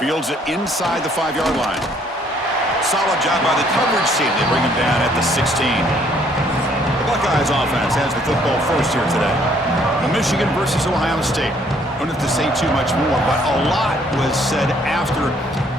Fields it inside the 5-yard line. Solid job by the coverage team. They bring him down at the 16. The Buckeyes offense has the football first here today. Well, Michigan versus Ohio State. Don't have to say too much more, but a lot was said after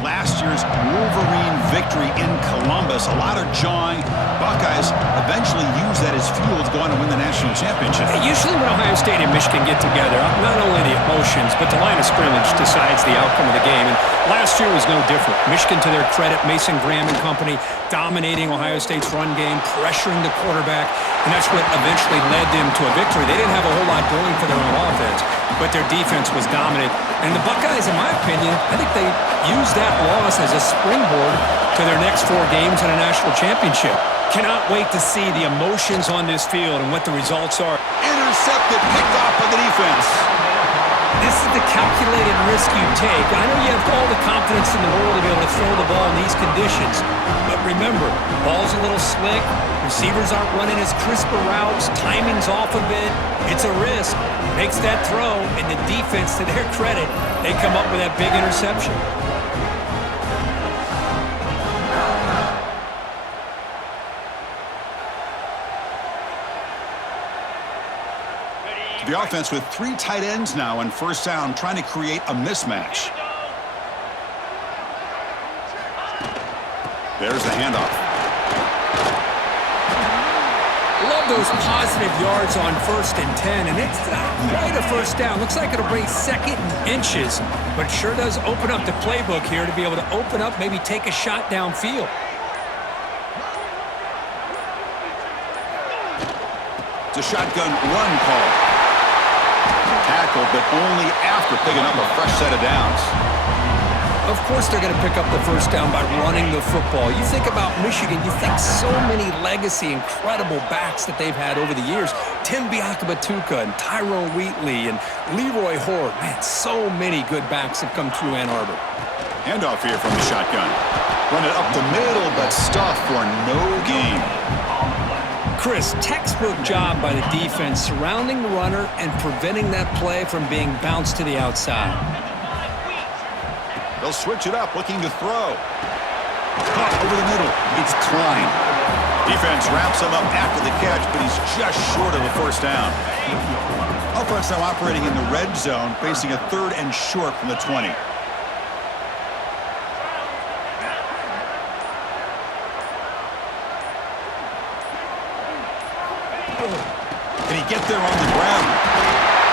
last year's Wolverine victory in Columbus. A lot of jawing. Buckeyes eventually use that as fuel to go on and win the national championship. Usually when Ohio State and Michigan get together, not only the emotions, but the line of scrimmage decides the outcome of the game. And last year was no different. Michigan, to their credit, Mason Graham and company dominating Ohio State's run game, pressuring the quarterback, and that's what eventually led them to a victory. They didn't have a whole lot going for their own offense, but their defense was dominant. And the Buckeyes, in my opinion, I think they used that loss as a springboard to their next 4 games in a national championship. Cannot wait to see the emotions on this field and what the results are. Intercepted, picked off by the defense. This is the calculated risk you take. I know you have all the confidence in the world to be able to throw the ball in these conditions. But remember, ball's a little slick. Receivers aren't running as crisper routes. Timing's off a bit. It's a risk. Makes that throw, and the defense, to their credit, they come up with that big interception. The offense with 3 tight ends now on first down, trying to create a mismatch. There's the handoff. Love those positive yards on 1st and 10, and it's not quite a first down. Looks like it'll bring 2nd and inches, but it sure does open up the playbook here to be able to open up, maybe take a shot downfield. It's a shotgun run call. Tackle, but only after picking up a fresh set of downs. Of course they're going to pick up the first down by running the football. You think about Michigan, you think so many legacy, incredible backs that they've had over the years. Tim Biakabatuka and Tyrone Wheatley and Leroy Horde. Man, so many good backs have come through Ann Arbor. Handoff here from the shotgun. Run it up the middle, but stuff for no gain. Chris, textbook job by the defense surrounding the runner and preventing that play from being bounced to the outside. They'll switch it up, looking to throw. Caught over the middle. It's Klein. Defense wraps him up after the catch, but he's just short of a first down. Offense now operating in the red zone, facing a 3rd and short from the 20. Can he get there on the ground?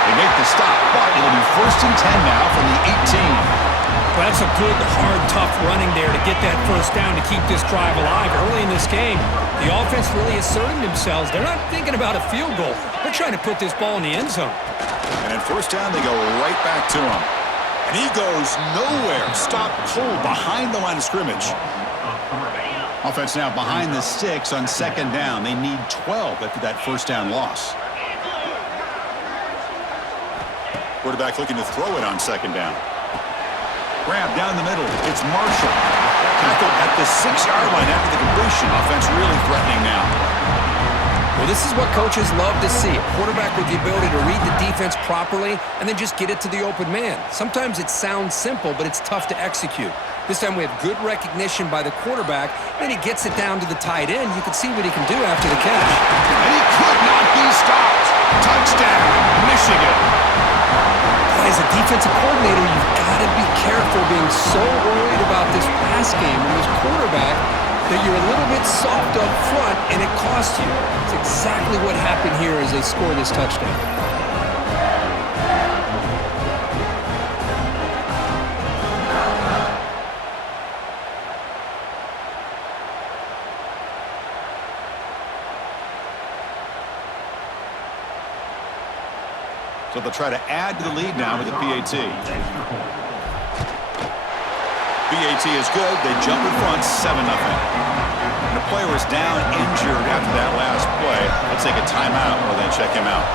They make the stop, but it'll be 1st and 10 now from the 18. Well, that's a good, hard, tough running there to get that first down to keep this drive alive. Early in this game, the offense really asserting themselves. They're not thinking about a field goal. They're trying to put this ball in the end zone. And at first down, they go right back to him. And he goes nowhere. Stop cold behind the line of scrimmage. Offense now behind the sticks on 2nd down. They need 12 after that first down loss. Quarterback looking to throw it on 2nd down. Grab down the middle. It's Marshall. Tackled at the 6-yard line after the completion. Offense really threatening now. Well, this is what coaches love to see. A quarterback with the ability to read the defense properly and then just get it to the open man. Sometimes it sounds simple, but it's tough to execute. This time we have good recognition by the quarterback, and he gets it down to the tight end. You can see what he can do after the catch. And he could not be stopped. Touchdown, Michigan. As a defensive coordinator, you've got to be careful being so worried about this pass game and this quarterback that you're a little bit soft up front, and it costs you. It's exactly what happened here as they score this touchdown. So they'll try to add to the lead now with the PAT. PAT is good. They jump in front, 7-0. And the player is down injured after that last play. They'll take a timeout or they check him out.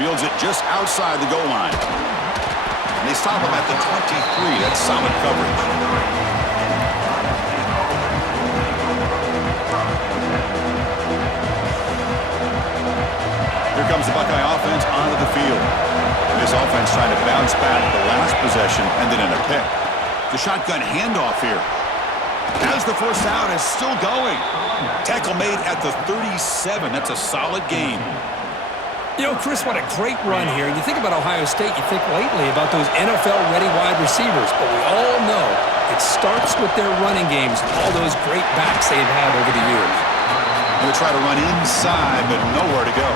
Fields it just outside the goal line. And they stop him at the 23. That's solid coverage. Here comes the Buckeye offense onto the field. offense trying to bounce back the last possession, ended in a pick. The shotgun handoff here. As the first down is still going. Tackle made at the 37. That's a solid game. You know, Chris, what a great run here. You think about Ohio State, you think lately about those NFL-ready wide receivers, but we all know it starts with their running games, all those great backs they've had over the years. They'll try to run inside, but nowhere to go.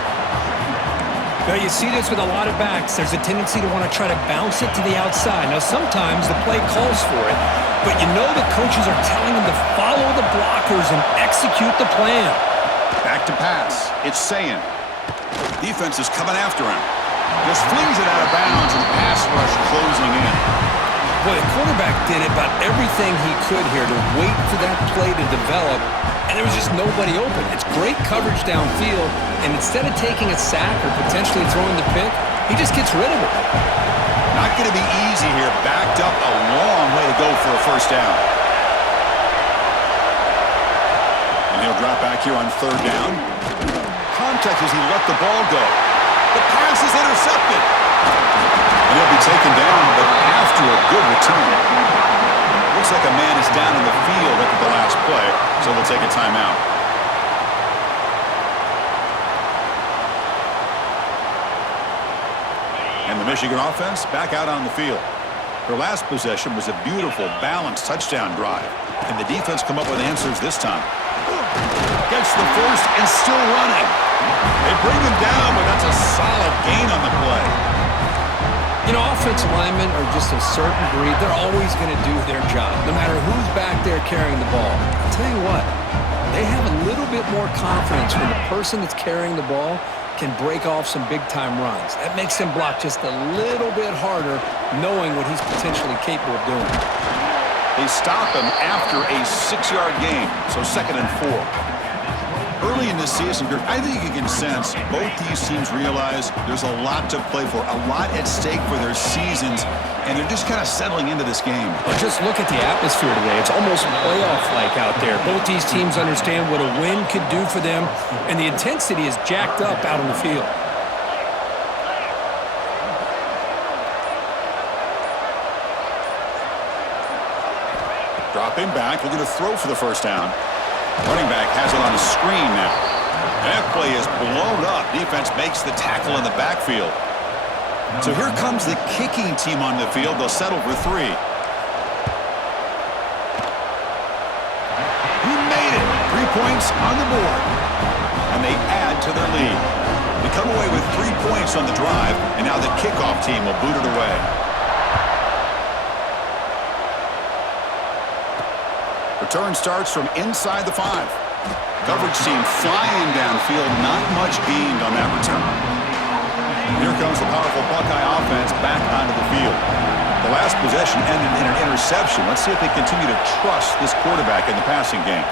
Now, you see this with a lot of backs. There's a tendency to want to try to bounce it to the outside. Now, sometimes the play calls for it, but you know the coaches are telling them to follow the blockers and execute the plan. Back to pass. It's Sayin. Defense is coming after him. Just flings it out of bounds, and the pass rush closing in. Boy, the quarterback did about everything he could here to wait for that play to develop, and there was just nobody open. It's great coverage downfield, and instead of taking a sack or potentially throwing the pick, he just gets rid of it. Not going to be easy here. Backed up a long way to go for a first down. And he'll drop back here on third down. Contact as he let the ball go. The pass is intercepted. And he'll be taken down, but after a good return. Looks like a man is down in the field after the last play, so they'll take a timeout. And the Michigan offense back out on the field. Their last possession was a beautiful, balanced touchdown drive. And the defense come up with answers this time. Gets the first and still running. They bring him down, but that's a solid gain on the play. You know, offensive linemen are just a certain breed. They're always going to do their job, no matter who's back there carrying the ball. I'll tell you what, they have a little bit more confidence when the person that's carrying the ball can break off some big-time runs. That makes him block just a little bit harder, knowing what he's potentially capable of doing. They stop him after a 6-yard gain, so 2nd and 4. Early in this season, I think you can sense both these teams realize there's a lot to play for, a lot at stake for their seasons, and they're just kind of settling into this game. Well, just look at the atmosphere today. It's almost playoff-like out there. Both these teams understand what a win could do for them, and the intensity is jacked up out on the field. Dropping back, looking to throw for the first down. Running back has it on a screen now. That play is blown up. Defense makes the tackle in the backfield. So here comes the kicking team on the field. They'll settle for 3. He made it. 3 points on the board. And they add to their lead. They come away with 3 points on the drive, and now the kickoff team will boot it away. Return starts from inside the 5. Coverage team flying downfield, not much gained on that return. Here comes the powerful Buckeye offense back onto the field. The last possession ended in an interception. Let's see if they continue to trust this quarterback in the passing game.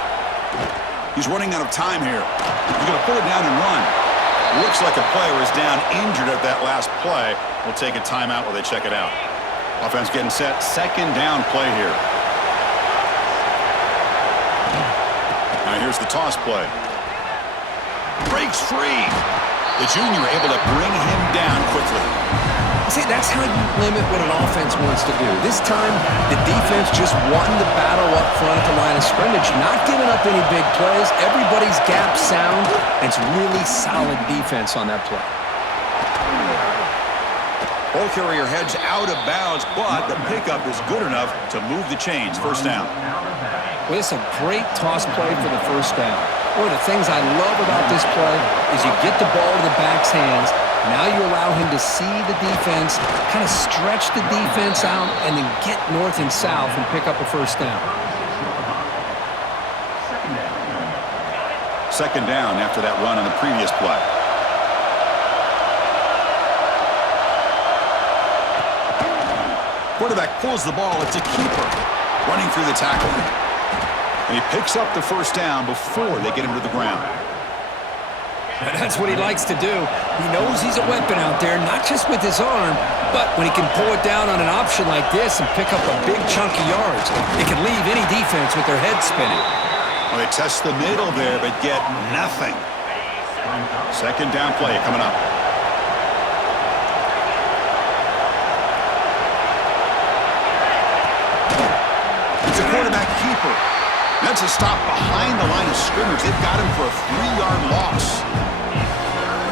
He's running out of time here. He's going to pull it down and run. Looks like a player is down injured at that last play. We'll take a timeout while they check it out. Offense getting set. 2nd down play here. Now here's the toss play. Breaks free. The junior able to bring him down quickly. See, that's how you limit what an offense wants to do. This time, the defense just won the battle up front at the line of scrimmage, not giving up any big plays. Everybody's gap sound. It's really solid defense on that play. Ball carrier heads out of bounds, but the pickup is good enough to move the chains. First down. Well, it's a great toss play for the first down. One of the things I love about this play is you get the ball to the back's hands. Now you allow him to see the defense, kind of stretch the defense out, and then get north and south and pick up a first down. 2nd down after that run on the previous play. Quarterback pulls the ball. It's a keeper running through the tackle. And he picks up the first down before they get him to the ground. That's what he likes to do. He knows he's a weapon out there, not just with his arm, but when he can pull it down on an option like this and pick up a big chunk of yards, it can leave any defense with their head spinning. Well, they test the middle there, but get nothing. 2nd down play coming up. quarterback keeper. That's a stop behind the line of scrimmage. They've got him for a 3-yard loss.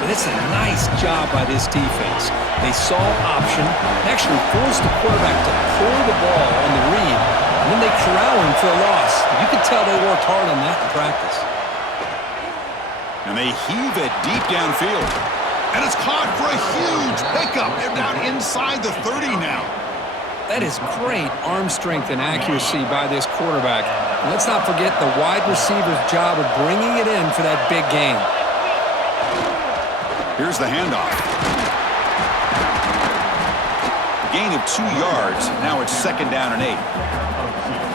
And it's a nice job by this defense. They saw option, actually forced the quarterback to pull the ball on the read, and then they corral him for a loss. You can tell they worked hard on that in practice. And they heave it deep downfield. And it's caught for a huge pickup. They're down inside the 30 now. That is great arm strength and accuracy by this quarterback. And let's not forget the wide receiver's job of bringing it in for that big gain. Here's the handoff. A gain of 2 yards. Now it's 2nd down and 8.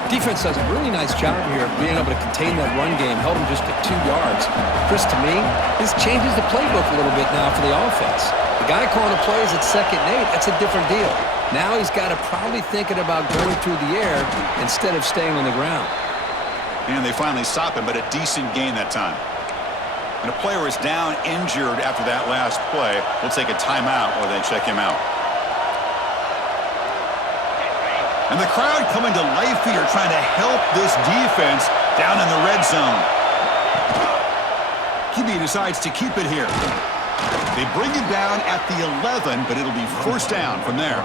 Defense does a really nice job here of being able to contain that run game, held him just at 2 yards. Chris, to me, this changes the playbook a little bit now for the offense. The guy calling the plays at 2nd and 8, that's a different deal. Now he's got to probably thinking about going through the air instead of staying on the ground. And they finally stop him, but a decent gain that time. And a player is down injured after that last play. We'll take a timeout while they check him out. And the crowd coming to life here trying to help this defense down in the red zone. QB decides to keep it here. They bring him down at the 11, but it'll be 1st down from there.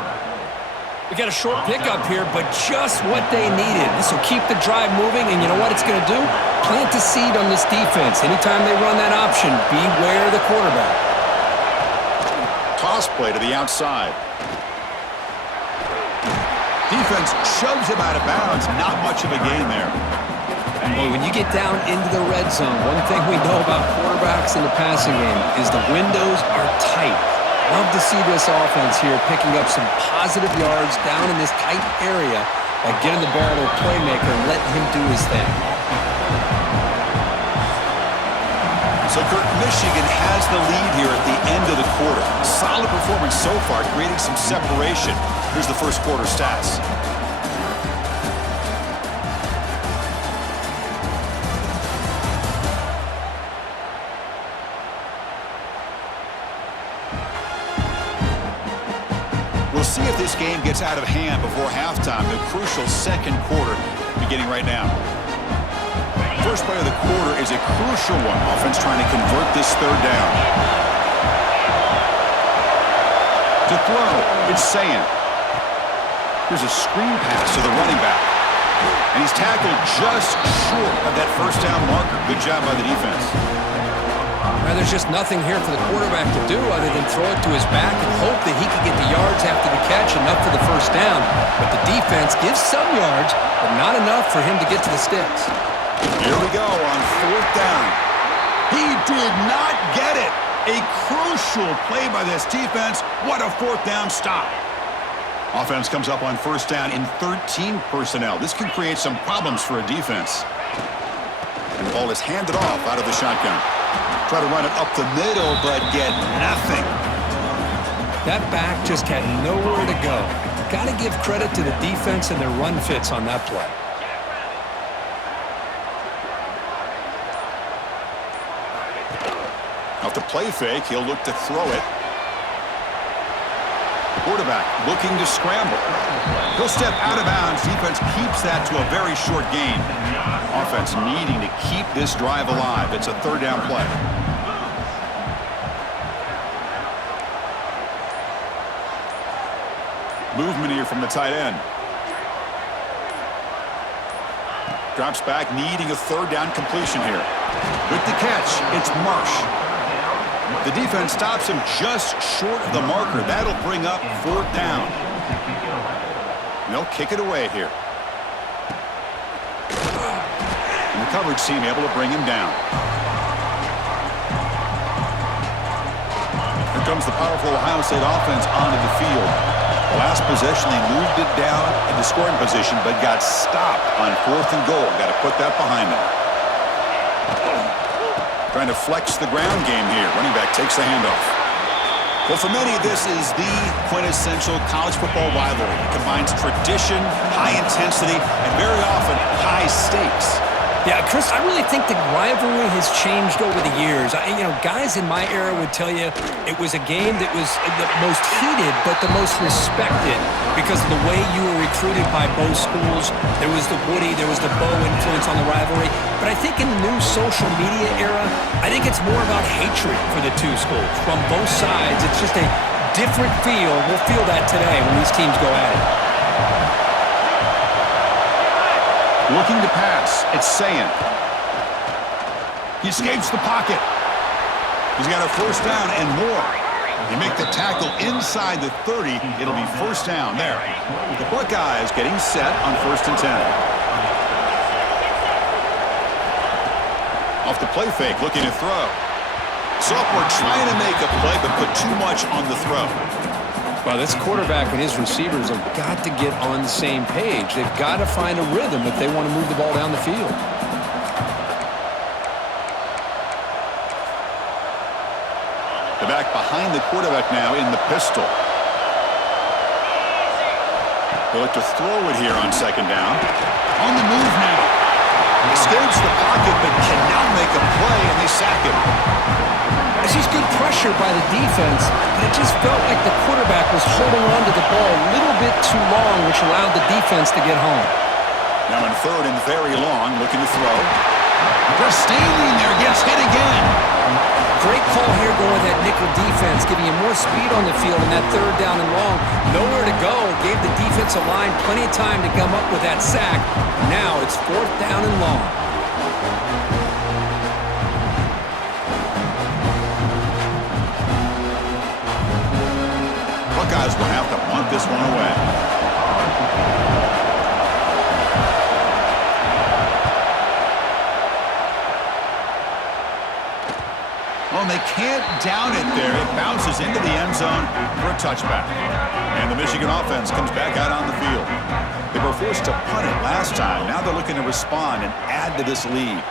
We got a short pickup here, but just what they needed. This will keep the drive moving, and you know what it's going to do? Plant a seed on this defense. Anytime they run that option, beware the quarterback. Toss play to the outside. Defense shoves him out of bounds. Not much of a gain there. Boy, when you get down into the red zone, one thing we know about quarterbacks in the passing game is the windows are tight. Love to see this offense here picking up some positive yards down in this tight area by getting the barrel to a playmaker and letting him do his thing. So, Kirk, Michigan has the lead here at the end of the quarter. Solid performance so far, creating some separation. Here's the first quarter stats. We'll see if this game gets out of hand before halftime. The crucial second quarter beginning right now. First play of the quarter is a crucial one. Offense trying to convert this 3rd down. To throw, it's Sayan. Here's a screen pass to the running back. And he's tackled just short of that 1st down marker. Good job by the defense. Well, there's just nothing here for the quarterback to do other than throw it to his back and hope that he can get the yards after the catch, enough for the 1st down. But the defense gives some yards, but not enough for him to get to the sticks. Here we go on 4th down. He did not get it. A crucial play by this defense. What a 4th down stop. Offense comes up on 1st down in 13 personnel. This can create some problems for a defense. And the ball is handed off out of the shotgun. Try to run it up the middle, but get nothing. That back just had nowhere to go. Got to give credit to the defense and their run fits on that play. Off the play fake, he'll look to throw it. Quarterback looking to scramble. He'll step out of bounds. Defense keeps that to a very short gain. Offense needing to keep this drive alive. It's a 3rd down play. Movement here from the tight end. Drops back, needing a 3rd down completion here. With the catch, it's Marsh. The defense stops him just short of the marker. That'll bring up 4th down. They'll kick it away here. And the coverage team able to bring him down. Here comes the powerful Ohio State offense onto the field. Last possession, they moved it down into scoring position, but got stopped on 4th and goal. Got to put that behind them. Trying to flex the ground game here. Running back takes the handoff. Well, for many, this is the quintessential college football rivalry. It combines tradition, high intensity, and very often high stakes. Yeah, Chris, I really think the rivalry has changed over the years. Guys in my era would tell you it was a game that was the most heated but the most respected because of the way you were recruited by both schools. There was the Woody, there was the Bo influence on the rivalry. But I think in the new social media era, I think it's more about hatred for the two schools. From both sides, it's just a different feel. We'll feel that today when these teams go at it. Looking to pass. It's Sayin. He escapes the pocket. He's got a first down and more. They make the tackle inside the 30. It'll be first down there. The Buckeyes getting set on 1st and 10. Off the play fake, looking to throw. Sophomore trying to make a play, but put too much on the throw. Well, this quarterback and his receivers have got to get on the same page. They've got to find a rhythm if they want to move the ball down the field. The back behind the quarterback now in the pistol. They'll look to throw it here on 2nd down. On the move now. Escapes the pocket, but cannot make a play, and they sack him. This is good pressure by the defense, but it just felt like the quarterback was holding on to the ball a little bit too long, which allowed the defense to get home. Now in 3rd and very long, looking to throw. Just standing there, gets hit again. Great call here going with that nickel defense, giving you more speed on the field in that 3rd down and long. Nowhere to go. Gave the defensive line plenty of time to come up with that sack. Now it's 4th down and long. Buckeyes will have to punt this one away. Well, they can't down it there. It bounces into the end zone for a touchback. And the Michigan offense comes back out on the field. They were forced to punt it last time. Now they're looking to respond and add to this lead.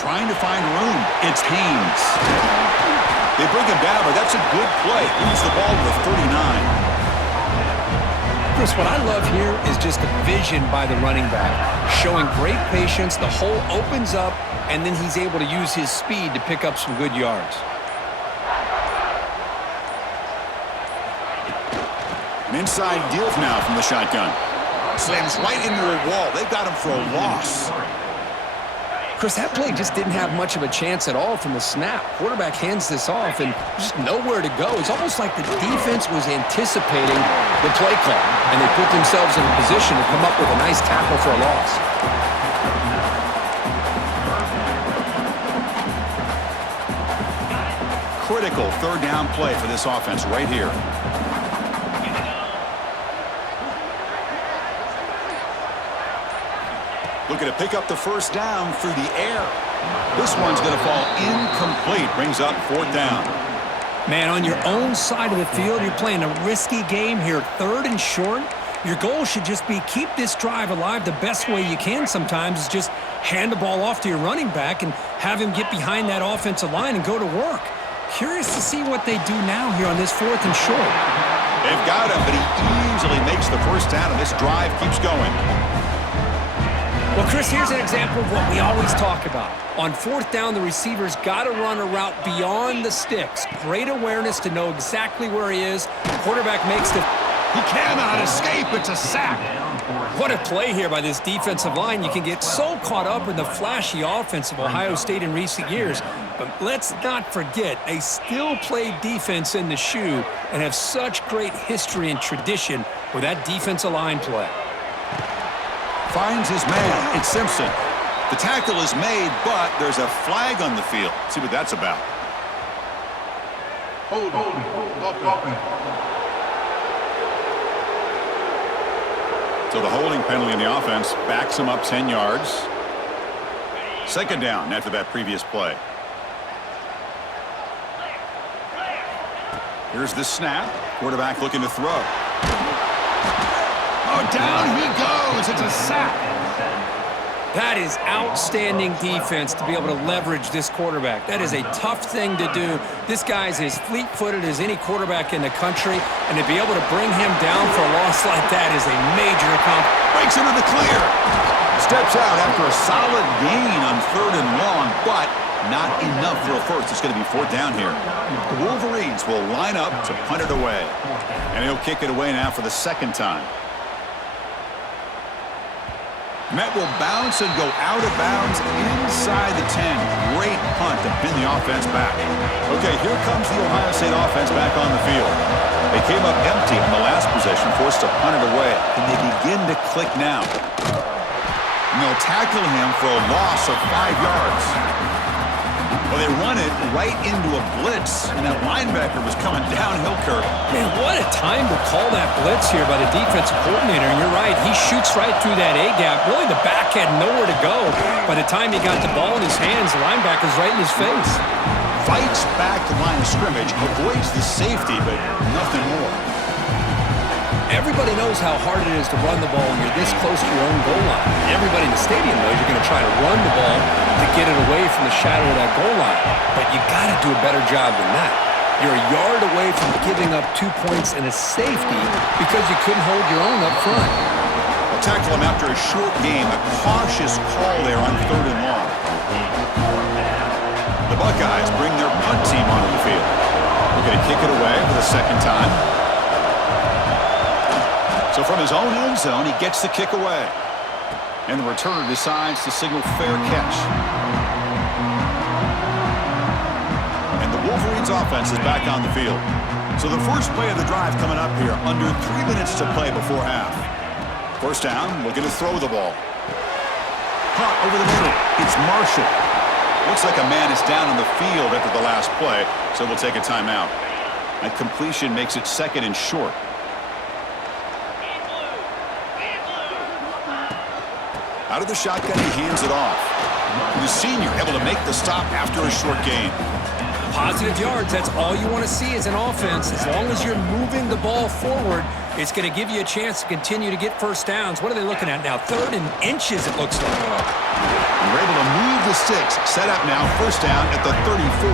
Trying to find room. It's Haynes. They bring him down, but that's a good play. Moves the ball to the 39. Chris, what I love here is just the vision by the running back. Showing great patience, the hole opens up, and then he's able to use his speed to pick up some good yards. An inside deal now from the shotgun. Slams right into a wall. They've got him for a loss. Chris, that play just didn't have much of a chance at all from the snap. Quarterback hands this off and just nowhere to go. It's almost like the defense was anticipating the play call, and they put themselves in a position to come up with a nice tackle for a loss. Critical 3rd down play for this offense right here. Looking to pick up the first down through the air. This one's going to fall incomplete. Brings up 4th down. Man, on your own side of the field, you're playing a risky game here. 3rd and short. Your goal should just be keep this drive alive the best way you can sometimes is just hand the ball off to your running back and have him get behind that offensive line and go to work. Curious to see what they do now here on this 4th and short. They've got him, but he easily makes the first down, and this drive keeps going. Well, Chris, here's an example of what we always talk about. On 4th down, the receiver's got to run a route beyond the sticks. Great awareness to know exactly where he is. The quarterback makes the... He cannot escape. It's a sack. What a play here by this defensive line. You can get so caught up in the flashy offense of Ohio State in recent years. But let's not forget, they still play defense in the shoe and have such great history and tradition with that defensive line play. Finds his man. It's Simpson. The tackle is made, but there's a flag on the field. Let's see what that's about. Hold on. So the holding penalty in the offense backs him up 10 yards. 2nd down after that previous play. Here's the snap. Quarterback looking to throw. Oh, down he goes. It's a sack. That is outstanding defense to be able to leverage this quarterback. That is a tough thing to do. This guy's as fleet-footed as any quarterback in the country, and to be able to bring him down for a loss like that is a major accomplishment. Breaks into the clear. Steps out after a solid gain on 3rd and long, but not enough for a first. It's going to be 4th down here. The Wolverines will line up to punt it away. And he'll kick it away now for the 2nd time. And that will bounce and go out of bounds inside the 10. Great punt to pin the offense back. Okay, here comes the Ohio State offense back on the field. They came up empty on the last possession, forced to punt it away. And they begin to click now. And they'll tackle him for a loss of 5 yards. Well, they run it right into a blitz, and that linebacker was coming downhill, Kirk. Man, what a time to call that blitz here by the defensive coordinator. And you're right, he shoots right through that A-gap. Really, the back had nowhere to go. By the time he got the ball in his hands, the linebacker's right in his face. Fights back to line of scrimmage, avoids the safety, but nothing more. Everybody knows how hard it is to run the ball when you're this close to your own goal line. Everybody in the stadium knows you're going to try to run the ball to get it away from the shadow of that goal line. But you got to do a better job than that. You're a yard away from giving up 2 points and a safety because you couldn't hold your own up front. They'll tackle him after a short game. A cautious call there on 3rd and long. The Buckeyes bring their punt team onto the field. They're going to kick it away for the 2nd time. So from his own end zone, he gets the kick away. And the returner decides to signal fair catch. And the Wolverines offense is back on the field. So the first play of the drive coming up here, under 3 minutes to play before half. 1st down, looking to throw the ball. Caught over the middle. It's Marshall. Looks like a man is down on the field after the last play, so we'll take a timeout. That completion makes it 2nd and short. Out of the shotgun, he hands it off. The senior able to make the stop after a short gain. Positive yards, that's all you want to see as an offense. As long as you're moving the ball forward, it's going to give you a chance to continue to get 1st downs. What are they looking at now? 3rd and inches, it looks like. And we're able to move the sticks. Set up now, 1st down at the 34.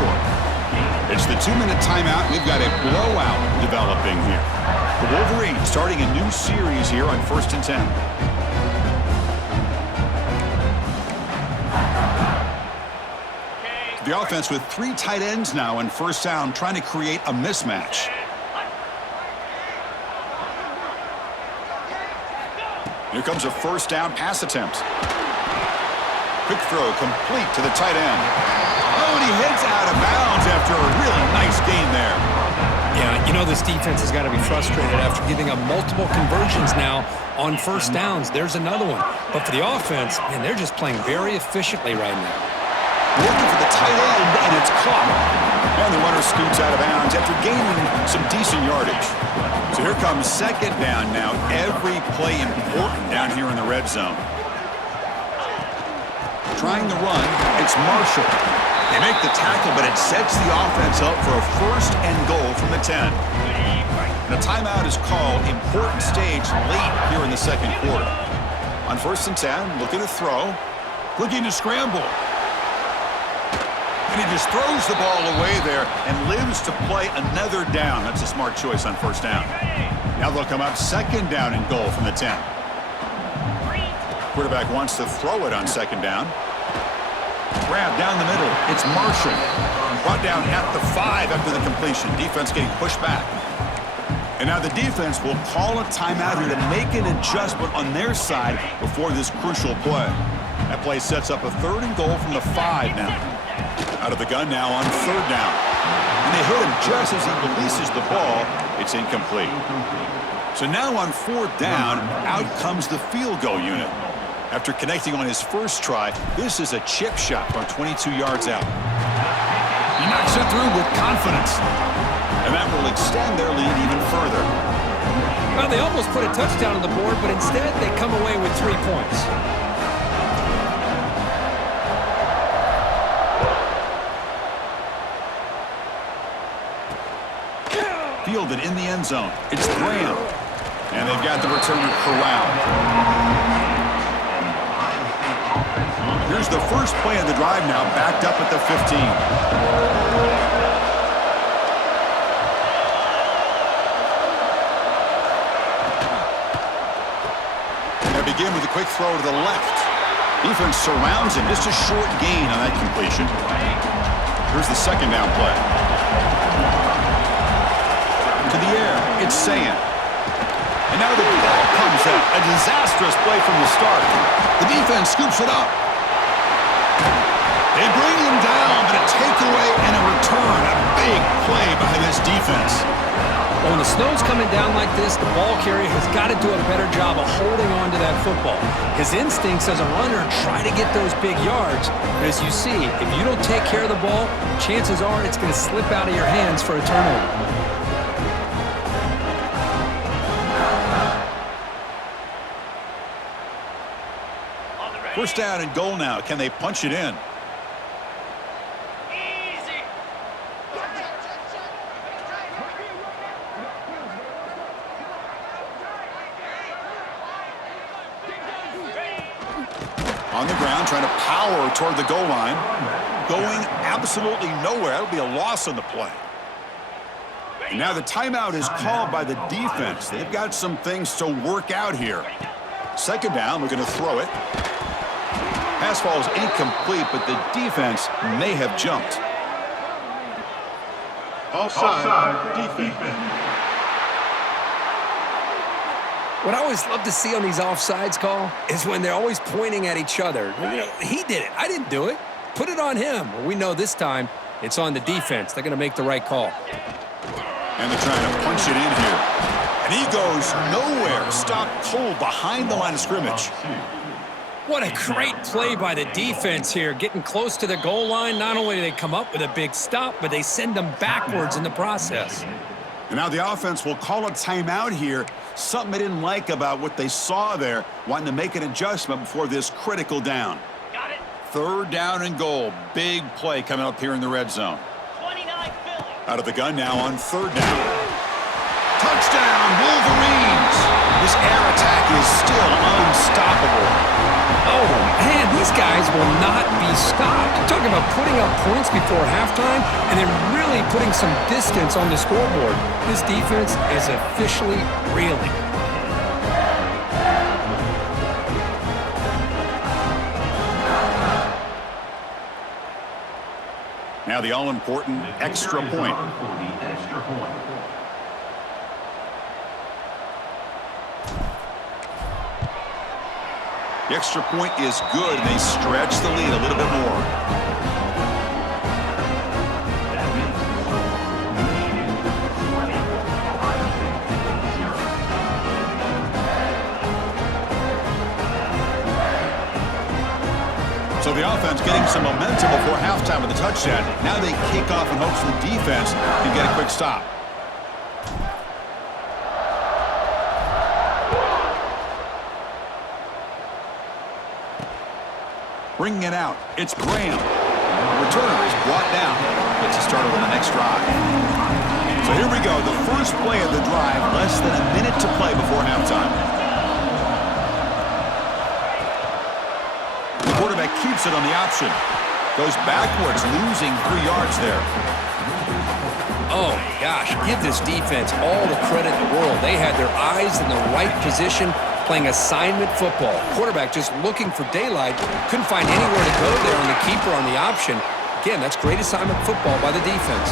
It's the 2-minute timeout. We've got a blowout developing here. The Wolverines starting a new series here on 1st and 10. The offense with 3 tight ends now on 1st down, trying to create a mismatch. Here comes a 1st down pass attempt. Quick throw complete to the tight end. Oh, and he heads out of bounds after a really nice gain there. Yeah, you know this defense has got to be frustrated after giving up multiple conversions now on 1st downs. There's another one. But for the offense, man, they're just playing very efficiently right now. Looking for the tight end, and it's caught. And the runner scoots out of bounds after gaining some decent yardage. So here comes 2nd down now. Every play important down here in the red zone. Trying to run, it's Marshall. They make the tackle, but it sets the offense up for a 1st and goal from the 10. And a timeout is called. Important stage late here in the 2nd quarter. On 1st and 10, looking to throw. Looking to scramble. And he just throws the ball away there and lives to play another down. That's a smart choice on 1st down. Now they'll come up 2nd down and goal from the 10. Quarterback wants to throw it on 2nd down. Grab down the middle. It's Marshall. Brought down at the 5 after the completion. Defense getting pushed back. And now the defense will call a timeout here to make an adjustment on their side before this crucial play. That play sets up a 3rd and goal from the 5 now. Out of the gun now on 3rd down. And they hit him just as he releases the ball. It's incomplete. So now on 4th down, out comes the field goal unit. After connecting on his first try, this is a chip shot from 22 yards out. He knocks it through with confidence. And that will extend their lead even further. Well, they almost put a touchdown on the board, but instead they come away with 3 points. Fielded in the end zone. It's Graham. And they've got the returner corralled. Here's the first play of the drive now, backed up at the 15. They begin with a quick throw to the left. Defense surrounds him. Just a short gain on that completion. Here's the second down play. To the air. It's Sand. And now the ball comes out. A disastrous play from the start. The defense scoops it up. They bring him down, but a takeaway and a return. A big play by this defense. When the snow's coming down like this, the ball carrier has got to do a better job of holding on to that football. His instincts as a runner try to get those big yards. But as you see, if you don't take care of the ball, chances are it's going to slip out of your hands for a turnover. First down and goal now. Can they punch it in? On the ground, trying to power toward the goal line. Going absolutely nowhere. That'll be a loss on the play. And now the timeout is called by the defense. They've got some things to work out here. Second down, we're going to throw it. Pass falls incomplete, but the defense may have jumped. Offside defense. What I always love to see on these offsides call is when they're always pointing at each other. You know, he did it. I didn't do it. Put it on him. Well, we know this time it's on the defense. They're going to make the right call. And they're trying to punch it in here. And he goes nowhere. Stopped cold behind the line of scrimmage. What a great play by the defense here. Getting close to the goal line, not only do they come up with a big stop, but they send them backwards in the process. And now the offense will call a timeout here. Something they didn't like about what they saw there. Wanting to make an adjustment before this critical down. Got it. Third down and goal. Big play coming up here in the red zone. 29 Philly. Out of the gun now on third down. Touchdown, Wolverines! This air attack is still unstoppable. Oh, man, these guys will not be stopped. Talking about putting up points before halftime and then really putting some distance on the scoreboard. This defense is officially reeling. Now the all-important extra point. The extra point is good, and they stretch the lead a little bit more. So the offense getting some momentum before halftime with the touchdown. Now they kick off in hopes the defense can get a quick stop. Bringing it out, it's Graham. The returner is brought down. Gets us started on the next drive. So here we go, the first play of the drive, less than a minute to play before halftime. The quarterback keeps it on the option. Goes backwards, losing 3 yards there. Oh, gosh, give this defense all the credit in the world. They had their eyes in the right position, playing assignment football. Quarterback just looking for daylight. Couldn't find anywhere to go there on the keeper on the option. Again, that's great assignment football by the defense.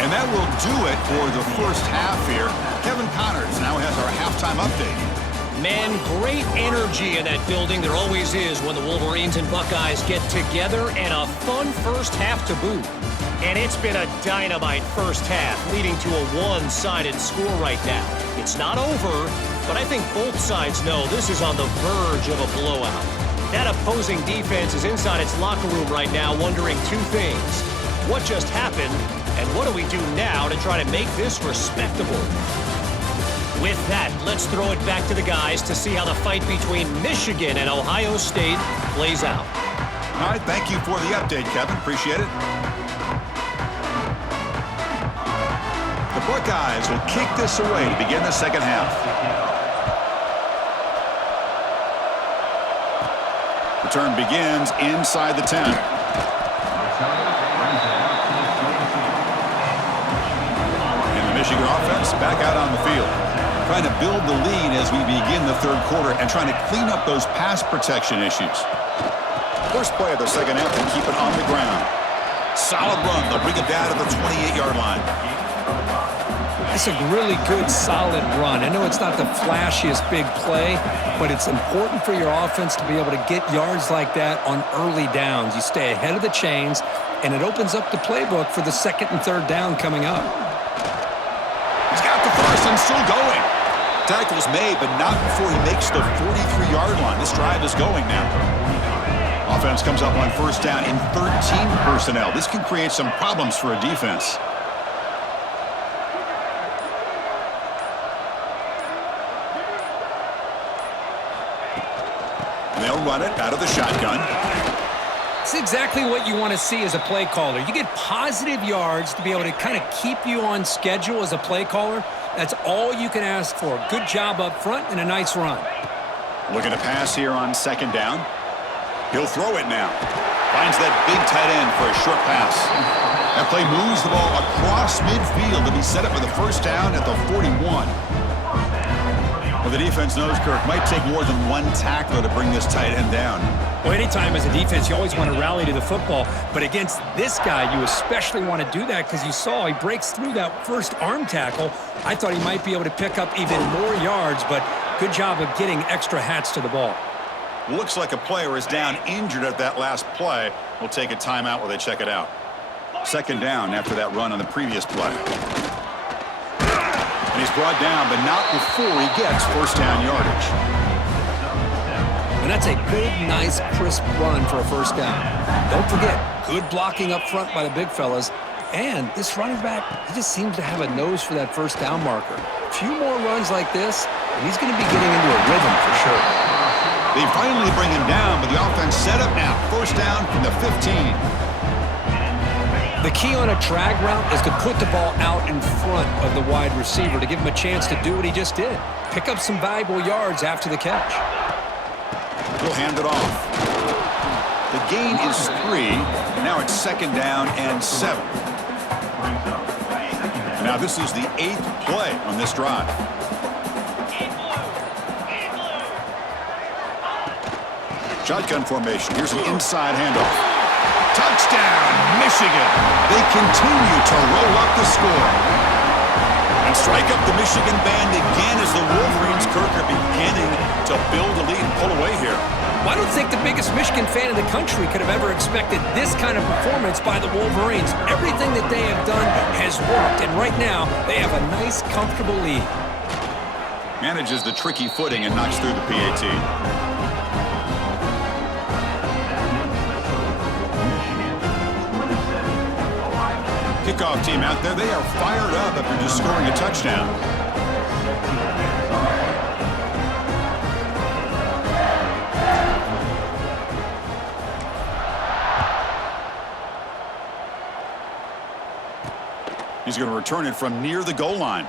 And that will do it for the first half here. Kevin Connors now has our halftime update. Man, great energy in that building. There always is when the Wolverines and Buckeyes get together, and a fun first half to boot. And it's been a dynamite first half, leading to a one-sided score right now. It's not over, but I think both sides know this is on the verge of a blowout. That opposing defense is inside its locker room right now wondering 2 things. What just happened, and what do we do now to try to make this respectable? With that, let's throw it back to the guys to see how the fight between Michigan and Ohio State plays out. All right, thank you for the update, Kevin. Appreciate it. The Buckeyes will kick this away to begin the second half. Return begins inside the 10. And the Michigan offense back out on the field. trying to build the lead as we begin the third quarter and trying to clean up those pass protection issues. First play of the second half and keep it on the ground. Solid run. They'll bring it down to the 28-yard line. It's a really good, solid run. I know it's not the flashiest big play, but it's important for your offense to be able to get yards like that on early downs. You stay ahead of the chains, and it opens up the playbook for the second and third down coming up. He's got the first and still going. Tackle's made, but not before he makes the 43-yard line. This drive is going now. Offense comes up on first down in 13 personnel. This can create some problems for a defense. And they'll run it out of the shotgun. It's exactly what you want to see as a play caller. You get positive yards to be able to kind of keep you on schedule as a play caller. That's all you can ask for. Good job up front and a nice run. Looking to pass here on second down. He'll throw it now. Finds that big tight end for a short pass. That play moves the ball across midfield to be set up for the first down at the 41. Well, the defense knows, Kirk, might take more than one tackler to bring this tight end down. Well, anytime as a defense, you always want to rally to the football. But against this guy, you especially want to do that because you saw he breaks through that first arm tackle. I thought he might be able to pick up even more yards, but good job of getting extra hats to the ball. Looks like a player is down injured at that last play. We'll take a timeout while they check it out. Second down after that run on the previous play. And he's brought down, but not before he gets first down yardage. And that's a good, nice, crisp run for a first down. Don't forget, good blocking up front by the big fellas. And this running back, he just seems to have a nose for that first down marker. A few more runs like this, and he's going to be getting into a rhythm for sure. They finally bring him down, but the offense set up now. First down from the 15. The key on a drag route is to put the ball out in front of the wide receiver to give him a chance to do what he just did. Pick up some valuable yards after the catch. He'll hand it off. The gain is 3. Now it's second down and 7. Now this is the 8th play on this drive. Shotgun formation. Here's an inside handoff. Touchdown, Michigan. They continue to roll up the score. And strike up the Michigan band again as the Wolverines, Kirk, are beginning to build a lead and pull away here. Well, I don't think the biggest Michigan fan in the country could have ever expected this kind of performance by the Wolverines. Everything that they have done has worked, and right now they have a nice, comfortable lead. Manages the tricky footing and knocks through the PAT. Kickoff team out there. They are fired up after just scoring a touchdown. He's going to return it from near the goal line.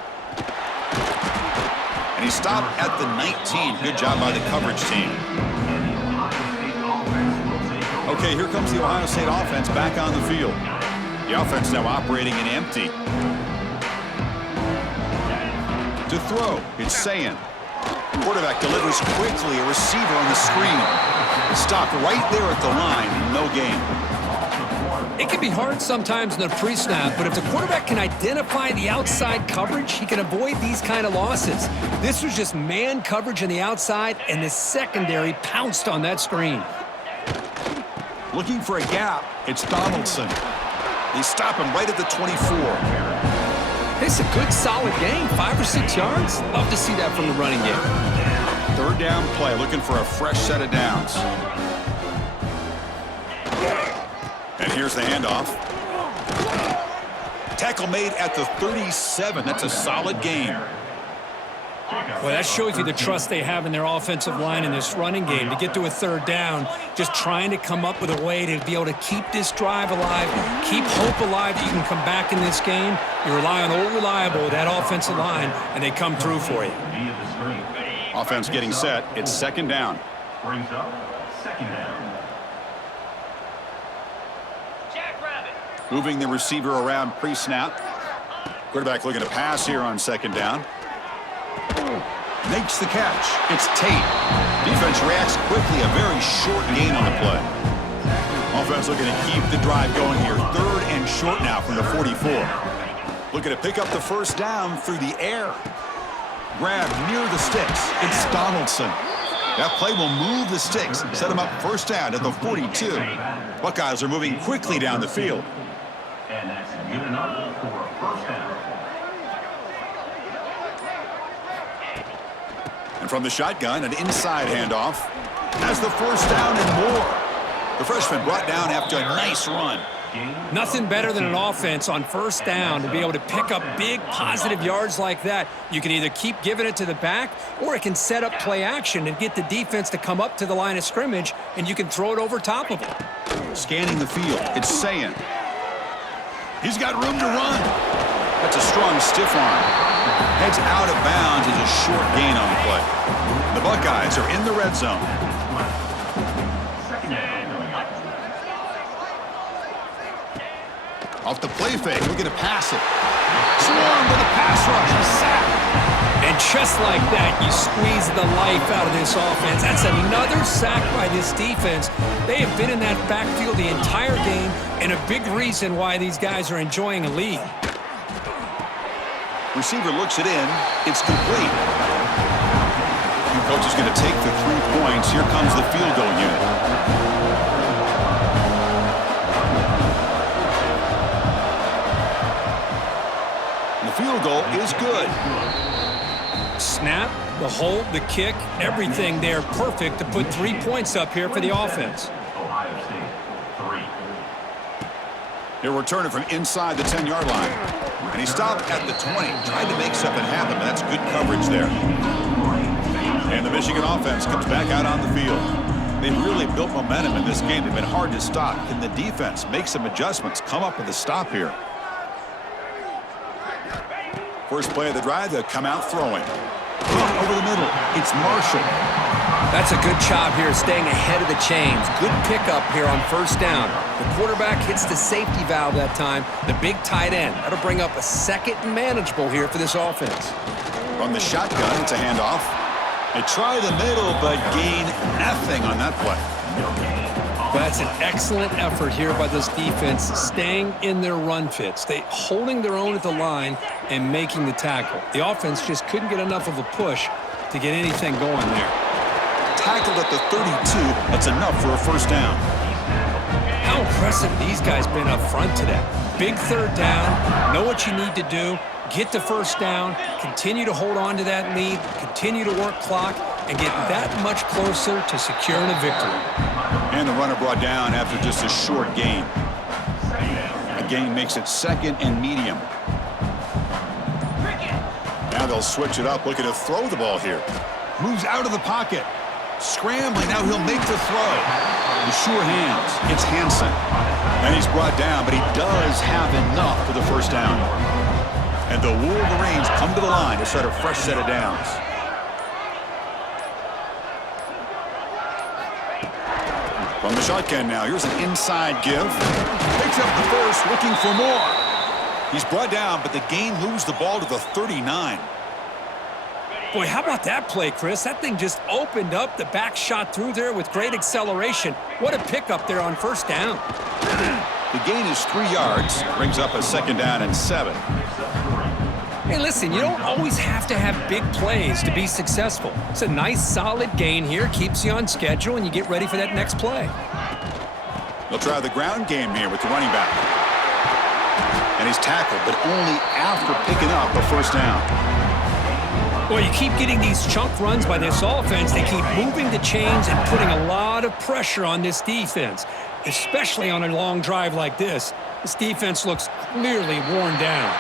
And he stopped at the 19. Good job by the coverage team. Okay, here comes the Ohio State offense back on the field. The offense now operating in empty. To throw, it's Sayin. Quarterback delivers quickly, a receiver on the screen. Stopped right there at the line, no gain. It can be hard sometimes in the pre-snap, but if the quarterback can identify the outside coverage, he can avoid these kind of losses. This was just man coverage on the outside, and the secondary pounced on that screen. Looking for a gap, it's Donaldson. They stop him right at the 24. It's a good, solid game, 5 or 6 yards. Love to see that from the running game. Third down play, looking for a fresh set of downs. And here's the handoff. Tackle made at the 37. That's a solid gain. Well, that shows you the trust they have in their offensive line in this running game. To get to a third down, just trying to come up with a way to be able to keep this drive alive, keep hope alive that you can come back in this game. You rely on old reliable, that offensive line, and they come through for you. Offense getting set. It's second down. Brings up second down. Moving the receiver around pre-snap. Quarterback looking to pass here on second down. Makes the catch. It's Tate. Defense reacts quickly. A very short gain on the play. Offense looking to keep the drive going here. 3rd and short now from the 44. Looking to pick up the first down through the air. Grab near the sticks. It's Donaldson. That play will move the sticks. Set him up first down at the 42. Buckeyes are moving quickly down the field. And that's good enough for a first down. And from the shotgun, an inside handoff. Has the first down and more. The freshman brought down after a nice run. Nothing better than an offense on first down to be able to pick up big positive yards like that. You can either keep giving it to the back, or it can set up play action and get the defense to come up to the line of scrimmage, and you can throw it over top of them. Scanning the field, it's Sayin. He's got room to run. That's a strong stiff arm. Heads out of bounds as a short gain on the play. The Buckeyes are in the red zone. Off the play fake, looking to pass it. Swarm with a pass rush, a sack. And just like that, you squeeze the life out of this offense. That's another sack by this defense. They have been in that backfield the entire game, and a big reason why these guys are enjoying a lead. Receiver looks it in. It's complete. Coach is going to take the 3 points. Here comes the field goal unit. The field goal is good. Snap, the hold, the kick, everything there perfect to put 3 points up here for the offense. Ohio State, 3. He'll return it from inside the 10-yard line. And he stopped at the 20. Tried to make something happen, but that's good coverage there. And the Michigan offense comes back out on the field. They've really built momentum in this game. They've been hard to stop. Can the defense make some adjustments, come up with a stop here? First play of the drive, they'll come out throwing. Over the middle, it's Marshall. That's a good job here staying ahead of the chains. Good pickup here on first down. The quarterback hits the safety valve that time. The big tight end. That'll bring up a second and manageable here for this offense. From the shotgun, it's a handoff. They try the middle, but gain nothing on that play. That's an excellent effort here by this defense, staying in their run fits. They holding their own at the line and making the tackle. The offense just couldn't get enough of a push to get anything going there. Tackled at the 32. That's enough for a first down. How impressive these guys been up front today. Big third down, know what you need to do, get the first down, continue to hold on to that lead, continue to work clock, and get that much closer to securing a victory. And the runner brought down after just a short gain. The gain makes it second and medium. Now they'll switch it up, looking to throw the ball here. Moves out of the pocket. Scrambling, now he'll make the throw. The sure hands, it's Hansen. And he's brought down, but he does have enough for the first down. And the Wolverines come to the line to start a fresh set of downs. From the shotgun now, here's an inside give. Picks up the first, looking for more. He's brought down, but the gain moves the ball to the 39. Boy, how about that play, Chris? That thing just opened up. The back shot through there with great acceleration. What a pickup there on first down. The gain is 3 yards. Brings up a second down and 7. Hey, listen, you don't always have to have big plays to be successful. It's a nice, solid gain here. Keeps you on schedule, and you get ready for that next play. They'll try the ground game here with the running back. And he's tackled, but only after picking up a first down. Well, you keep getting these chunk runs by this offense. They keep moving the chains and putting a lot of pressure on this defense, especially on a long drive like this. This defense looks clearly worn down.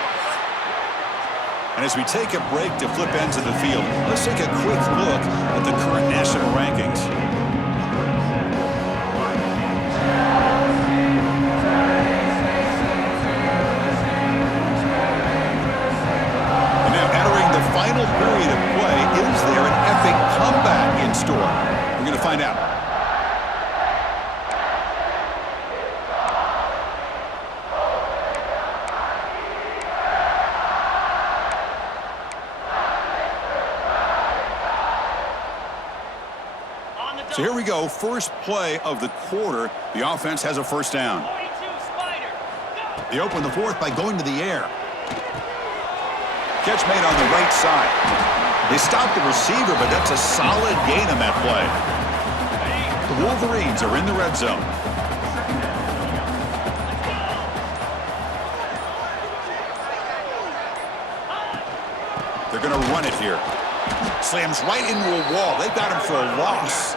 And as we take a break to flip ends of the field, let's take a quick look at the current national rankings. And now entering the final period of play, is there an epic comeback in store? We're going to find out. So here we go, first play of the quarter. The offense has a first down. They open the fourth by going to the air. Catch made on the right side. They stop the receiver, but that's a solid gain on that play. The Wolverines are in the red zone. They're going to run it here. Slams right into a wall. They've got him for a loss.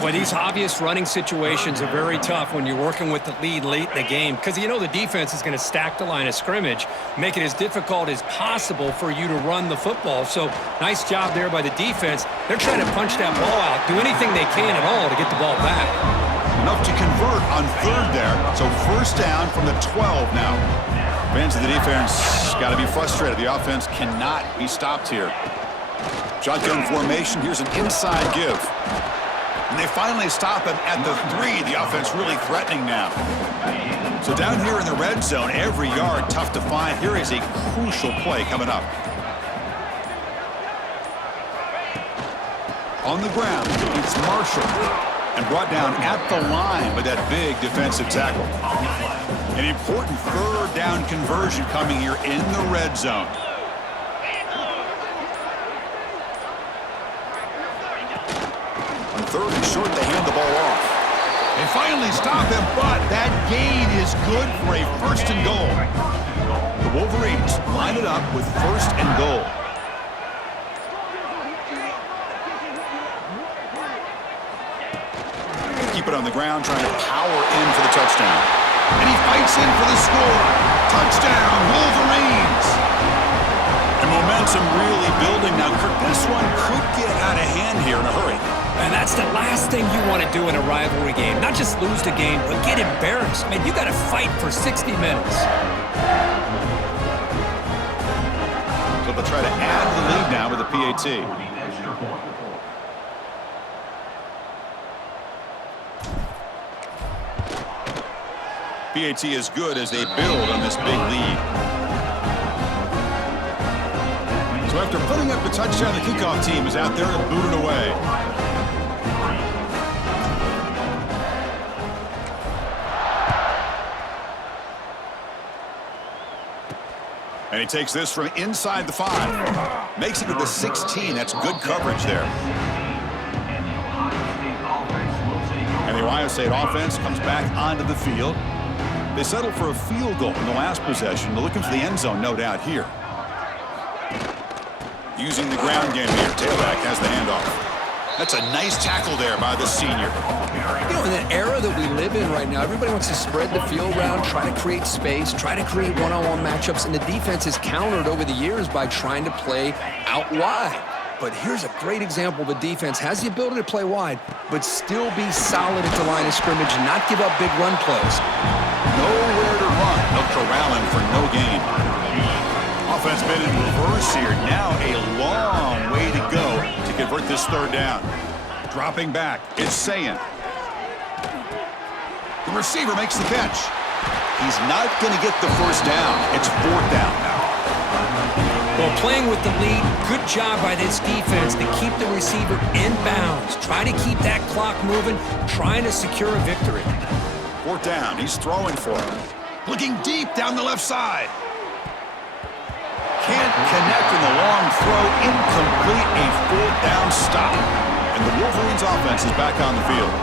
Boy, these obvious running situations are very tough when you're working with the lead late in the game because you know the defense is going to stack the line of scrimmage, make it as difficult as possible for you to run the football. So nice job there by the defense. They're trying to punch that ball out, do anything they can at all to get the ball back. Enough to convert on third there. So first down from the 12 now. Fans of the defense got to be frustrated. The offense cannot be stopped here. Shotgun formation. Here's an inside give. And they finally stop him at the 3. The offense really threatening now. So down here in the red zone, every yard tough to find. Here is a crucial play coming up. On the ground, it's Marshall. And brought down at the line with that big defensive tackle. An important third down conversion coming here in the red zone. On third and short, they hand the ball off. They finally stop him, but that gain is good for a first and goal. The Wolverines line it up with first and goal. Keep it on the ground, trying to power in for the touchdown. And he fights in for the score. Touchdown, Wolverines! And momentum really building now. Kirk, this one could get out of hand here in a hurry. And that's the last thing you want to do in a rivalry game. Not just lose the game, but get embarrassed. I mean, you got to fight for 60 minutes. So they'll try to add the lead now with the PAT. PAT is good as they build on this big lead. So after putting up the touchdown, the kickoff team is out there to boot it away. And he takes this from inside the 5. Makes it to the 16. That's good coverage there. And the Ohio State offense comes back onto the field. They settled for a field goal in the last possession. They're looking for the end zone, no doubt, here. Using the ground game here. Tailback has the handoff. That's a nice tackle there by the senior. You know, in the era that we live in right now, everybody wants to spread the field around, try to create space, try to create one-on-one matchups, and the defense has countered over the years by trying to play out wide. But here's a great example. The defense has the ability to play wide, but still be solid at the line of scrimmage and not give up big run plays. Nowhere to run. They'll corral him for no gain. Offense been in reverse here. Now a long way to go to convert this third down. Dropping back, it's Sayin. The receiver makes the catch. He's not going to get the first down. It's fourth down now. Well, playing with the lead, good job by this defense to keep the receiver in bounds. Try to keep that clock moving, trying to secure a victory. Fourth down, he's throwing for him. Looking deep down the left side. Can't connect in the long throw. Incomplete, a fourth down stop. And the Wolverines offense is back on the field.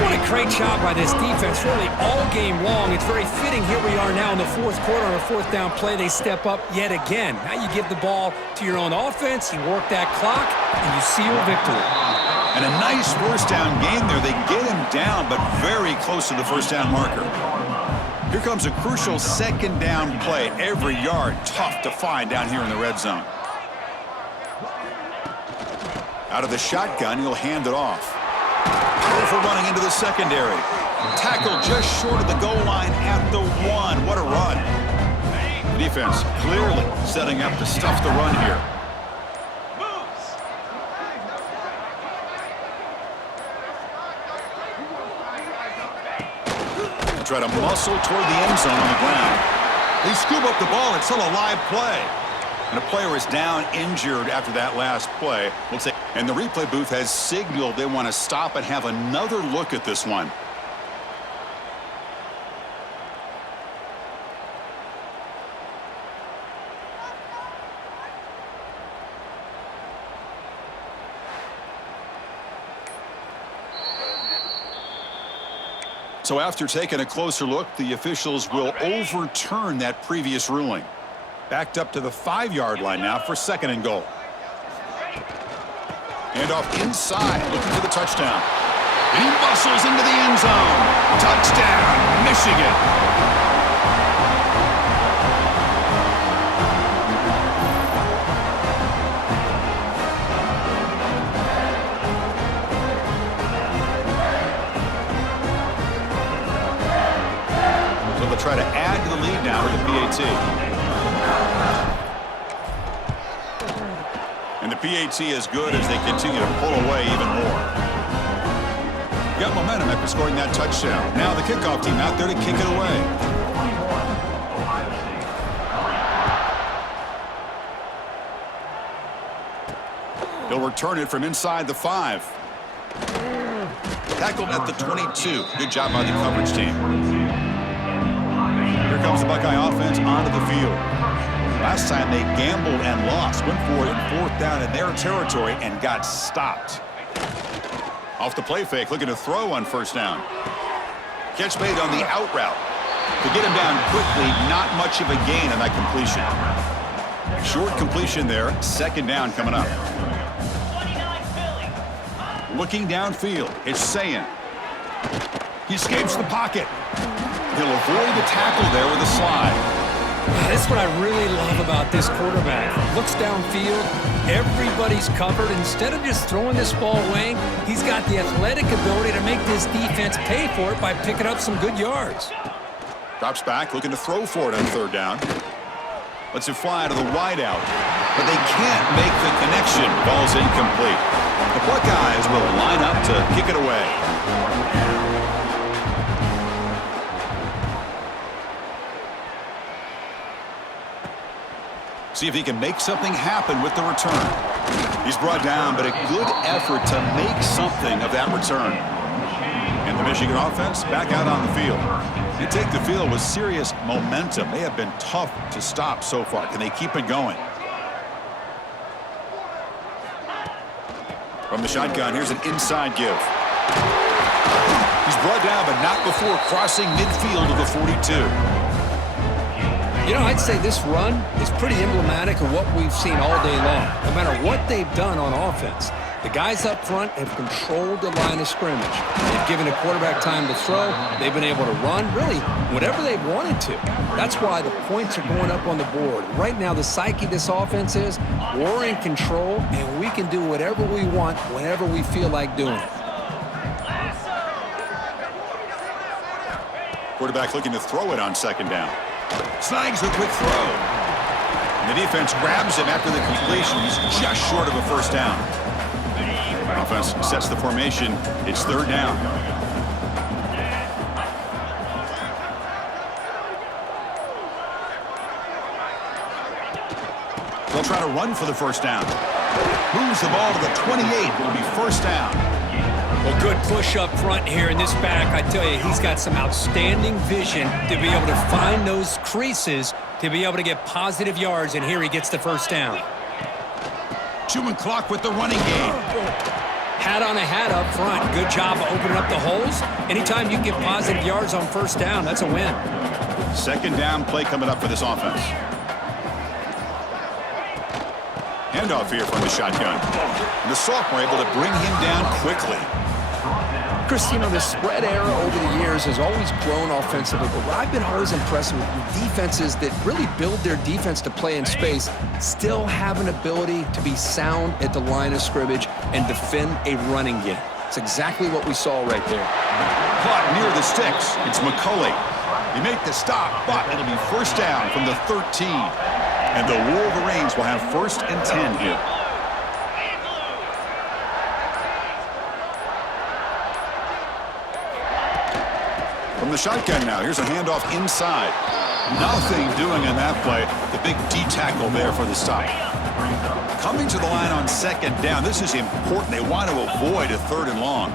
What a great job by this defense, really all game long. It's very fitting. Here we are now in the fourth quarter on a fourth down play. They step up yet again. Now you give the ball to your own offense, you work that clock, and you seal victory. And a nice first down game there. They get him down, but very close to the first down marker. Here comes a crucial second down play. Every yard tough to find down here in the red zone. Out of the shotgun, he'll hand it off. Powerful running into the secondary. Tackle just short of the goal line at the 1. What a run. The defense clearly setting up to stuff the run here. Try to muscle toward the end zone on the ground. They scoop up the ball. It's still a live play. And a player is down injured after that last play. We'll take And the replay booth has signaled they want to stop and have another look at this one. So after taking a closer look, the officials will overturn that previous ruling. Backed up to the 5-yard line now for 2nd and goal. And off inside, looking for the touchdown. And he muscles into the end zone. Touchdown, Michigan. So they'll try to add to the lead now with the PAT. And the PAT is good as they continue to pull away even more. Got momentum after scoring that touchdown. Now the kickoff team out there to kick it away. They'll return it from inside the 5. Tackled at the 22. Good job by the coverage team. Here comes the Buckeye offense onto the field. Last time they gambled and lost. Went for it 4th down in their territory and got stopped. Off the play fake, looking to throw on 1st down. Catch made on the out route. To get him down quickly, not much of a gain on that completion. Short completion there, 2nd down coming up. Looking downfield, it's Sayin. He escapes the pocket. He'll avoid the tackle there with a slide. That's what I really love about this quarterback. Looks downfield, everybody's covered. Instead of just throwing this ball away, he's got the athletic ability to make this defense pay for it by picking up some good yards. Drops back, looking to throw for it on 3rd down. Lets it fly to the wideout, but they can't make the connection. Ball's incomplete. The Buckeyes will line up to kick it away. See if he can make something happen with the return. He's brought down, but a good effort to make something of that return. And the Michigan offense back out on the field. They take the field with serious momentum. They have been tough to stop so far. Can they keep it going? From the shotgun, here's an inside give. He's brought down, but not before crossing midfield of the 42. You know, I'd say this run is pretty emblematic of what we've seen all day long, no matter what they've done on offense. The guys up front have controlled the line of scrimmage. They've given a quarterback time to throw. They've been able to run, really, whatever they've wanted to. That's why the points are going up on the board. Right now, the psyche of this offense is we're in control, and we can do whatever we want whenever we feel like doing it. Quarterback looking to throw it on 2nd down. Snags the quick throw. And the defense grabs him after the completion. He's just short of a 1st down. Offense sets the formation. It's 3rd down. They'll try to run for the 1st down. Moves the ball to the 28. It'll be 1st down. Well, good push up front here in this back. I tell you, he's got some outstanding vision to be able to find those creases to be able to get positive yards, and here he gets the 1st down. Chewing clock with the running game. Hat on a hat up front. Good job of opening up the holes. Anytime you get positive yards on 1st down, that's a win. 2nd down play coming up for this offense. Handoff here from the shotgun. And the sophomore able to bring him down quickly. Chris, you know, the spread era over the years has always grown offensively, but what I've been always impressed with defenses that really build their defense to play in space still have an ability to be sound at the line of scrimmage and defend a running game. It's exactly what we saw right there. Caught near the sticks. It's McCulley. They make the stop, but it'll be 1st down from the 13. And the Wolverines will have 1st and 10 here. From the shotgun now, here's a handoff inside. Nothing doing in that play. The big D tackle there for the stop. Coming to the line on second down. This is important. They want to avoid a third and long.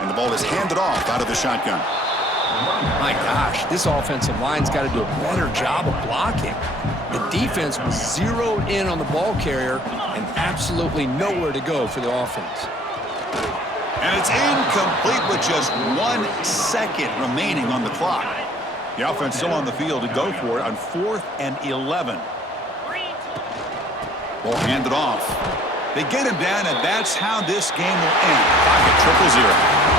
And the ball is handed off out of the shotgun. My gosh, this offensive line's got to do a better job of blocking. The defense was zeroed in on the ball carrier and absolutely nowhere to go for the offense. And it's incomplete with just 1 second remaining on the clock. The offense still on the field to go for it on 4th and 11. Ball handed off. They get him down, and that's how this game will end. Clock at 0-0.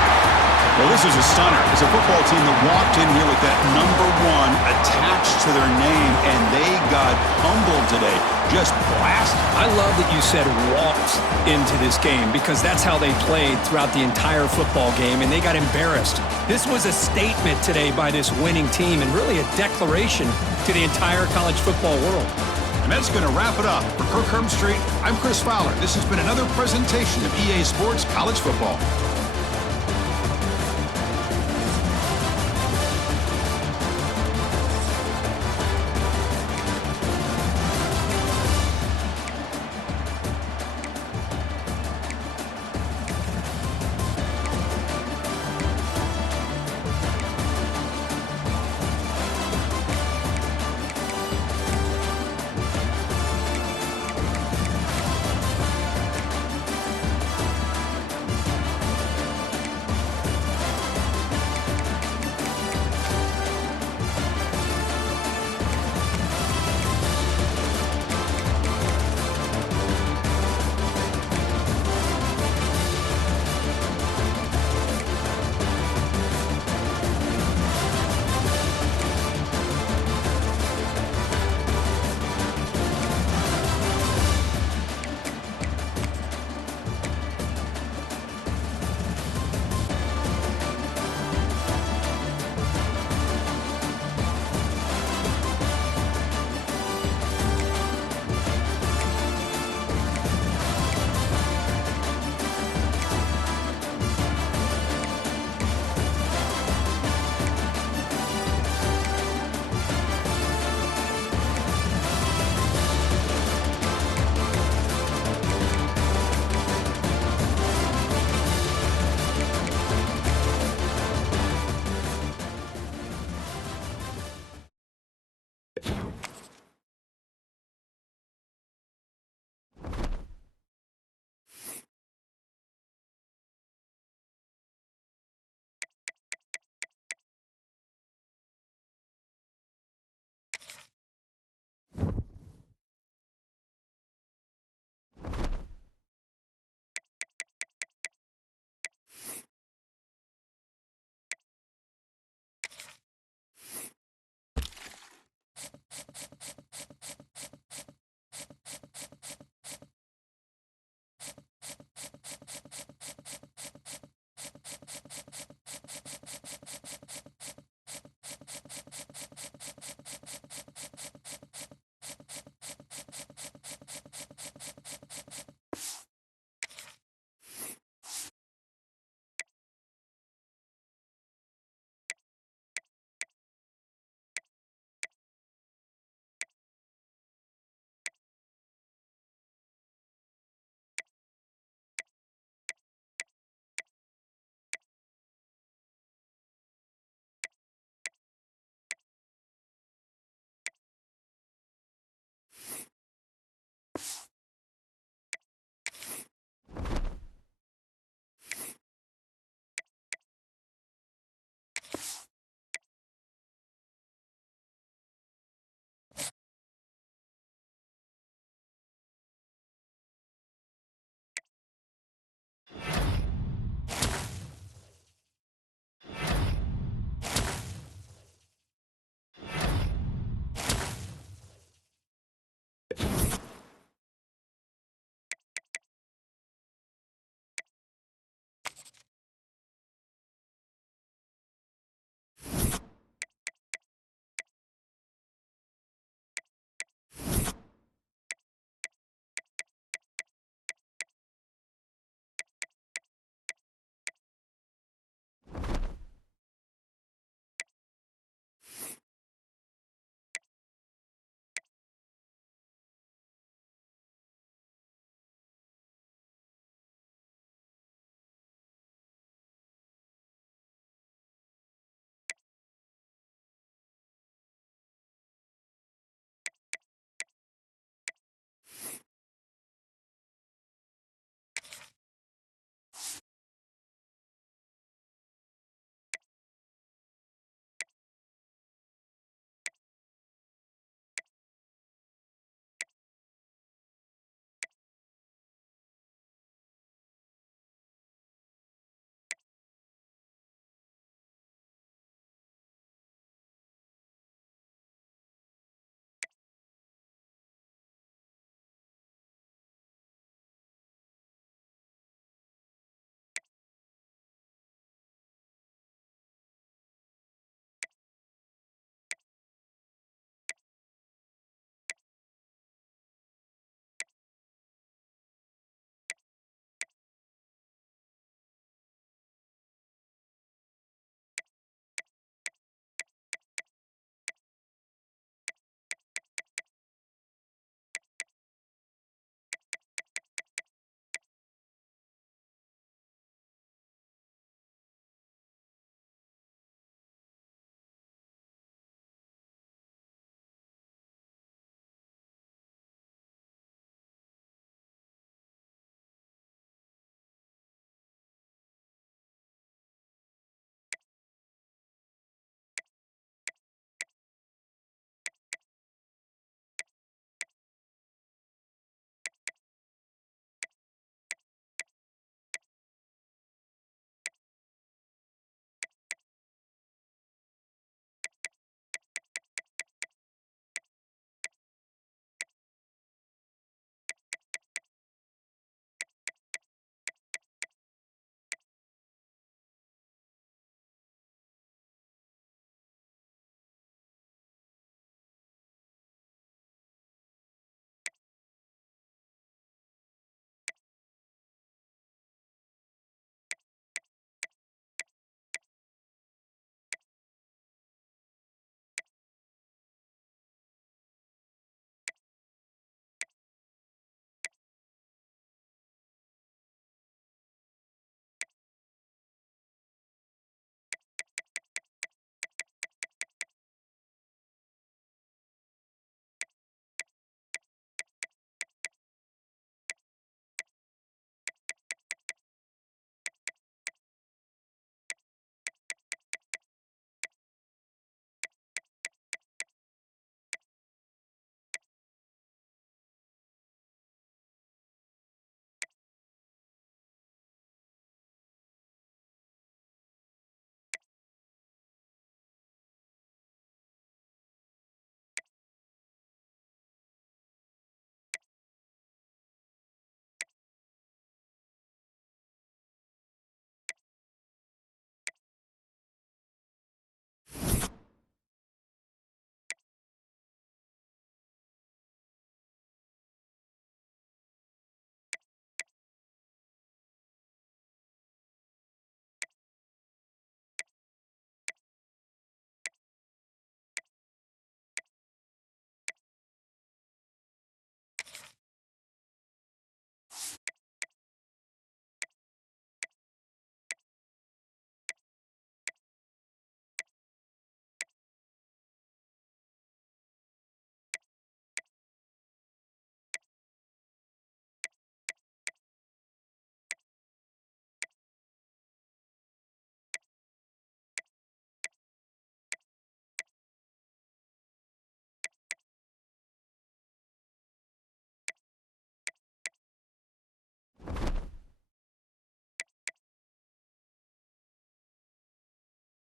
Well, this is a stunner. It's a football team that walked in here with that number 1 attached to their name, and they got humbled today. Just blasted. I love that you said walked into this game because that's how they played throughout the entire football game, and they got embarrassed. This was a statement today by this winning team and really a declaration to the entire college football world. And that's going to wrap it up. For Kirk Street, I'm Chris Fowler. This has been another presentation of EA Sports College Football.